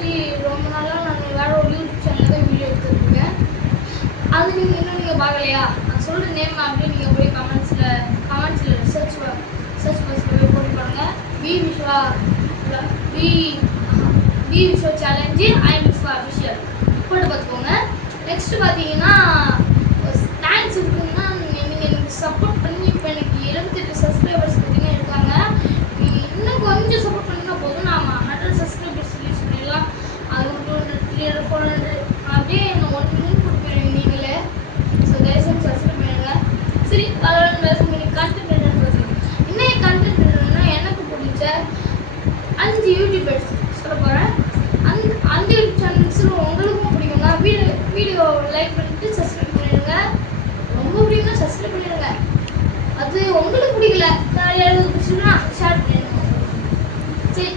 Actually ரொம்ப நாளாக நான் வேற ஒரு யூடியூப் சேனலில் தான் வீடியோ எடுத்துருக்கேன். அது நீங்கள் பார்க்கலையா? நான் சொல்கிற நேம் அப்படியே நீங்கள் போய் கமெண்ட்ஸில் சர்ச் பாக்ஸில் போய் போட்டு பாருங்கள். வி விஸ்வா சேலஞ்சு ஐ விஸ்வா அஃபிஷியல் போட்டு பார்த்துக்கோங்க. நெக்ஸ்ட் பார்த்தீங்கன்னா தேங்க்ஸ் இருக்குன்னா நீங்கள் எனக்கு சப்போர்ட் பண்ணி இப்போ எனக்கு 78 சப்ஸ்கிரைபர்ஸ் பார்த்தீங்கன்னா இருக்காங்க. நீங்கள் இன்னும் கொஞ்சம் சப்போர்ட் பண்ணினா போதும், நாம் 100 சப்ஸ்கிரைபர்ஸ் ரீச் பண்ணிடலாம். அது 200 300 400 அப்படியே நான் 1 மில்லியன் கொடுப்பேன் நீங்களே. ஸோ தயவுசெய்து சப்ஸ்கிரைப் பண்ணுங்க. சரி, அதோட இன்னைக்கு கண்டென்ட் என்னன்னு பார்த்தீங்கன்னா இன்னைக்கு கண்டென்ட் என்னன்னா எனக்கு பிடிச்ச 5 யூடியூபர்ஸ் சொல்ல போகிறேன். அந்த யூடியூப் சேனல்ஸில் உங்களுக்கும் பிடிக்குங்க. வீடியோ லைக் பண்ணிட்டு சப்ஸ்கிரைப் பண்ணிடுங்க. ரொம்ப பிடிக்குன்னா சப்ஸ்கிரைப் பண்ணிடுங்க. அது உங்களுக்கு பிடிக்கல யாராவது பிடிச்சுன்னா ஷேர் பண்ணிடுங்க. சரி,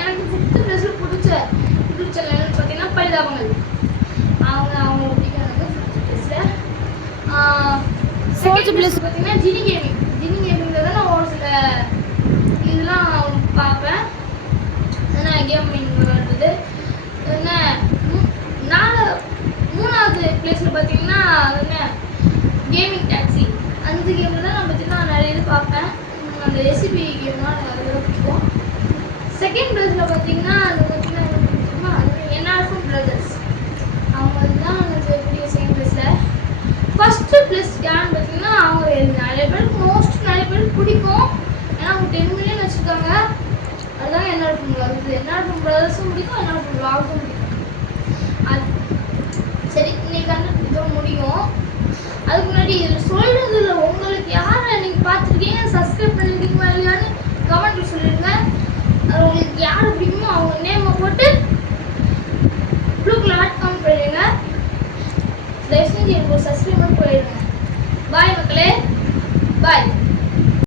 எனக்கு 5th பிளேஸில் பிடிச்ச யூடியூப் சேனல் என்னன்னு பார்த்தீங்கன்னா பரிதாபங்கள். அவங்க பிடிக்கும் எனக்கு 5th பிளேஸ் பார்த்தீங்கன்னா ஜினி கேமிங்கில் தான் நான் ஒரு சில இதெல்லாம் பார்ப்பேன். என்ன கேமிங் விளையாடுறது. என்ன 3வது பிளேஸில் பார்த்தீங்கன்னா என்ன கேமிங் டாக்ஸி. அந்த கேமில் தான் நான் பார்த்தீங்கன்னா நிறைய இது பார்ப்பேன். அந்த ரெசிபி கேம்லாம் எனக்கு அதில் பிடிக்கும். 2nd பிளேஸில் பார்த்தீங்கன்னா அது பார்த்தீங்கன்னா எனக்கு பிடிக்குமா என்ஆர்எஃப்எம் பிரதர்ஸ். அவங்க தான் எனக்கு பிடிக்கும் 2nd பிளேஸில். 1st பிளேஸ் யாருன்னு பார்த்தீங்கன்னா அவங்க நிறைய பேருக்கு பிடிக்கும். ஏன்னா அவங்க 10 மில்லியன் வச்சுருக்காங்க. அதுதான் என்ஆர்எஃப்எம் பிரதர்ஸும் பிடிக்கும், என்ஆர்எஃப்எம் விளாகும் பிடிக்கும். சரி, இன்னைக்கு கண்டென்ட் இதோட முடியும். அதுக்கு முன்னாடி இதில் சொல்கிறதுல உங்களுக்கு யாரை நீங்கள் பார்த்துருக்கீங்க, சப்ஸ்கிரைப் பண்ணிருக்கீங்களா இல்லையான்னு கமெண்ட்டில் சொல்லிடுங்க. அது உங்களுக்கு யார் பிடிக்குமோ அவங்க நேமை போட்டு ப்ளூக்கில் கமெண்ட் பண்ணிடுங்க. தயவு செஞ்சு எனக்கு ஒரு சப்ஸ்கிரைப் பண்ணி போயிடுங்க. பாய் மக்களே, பாய்.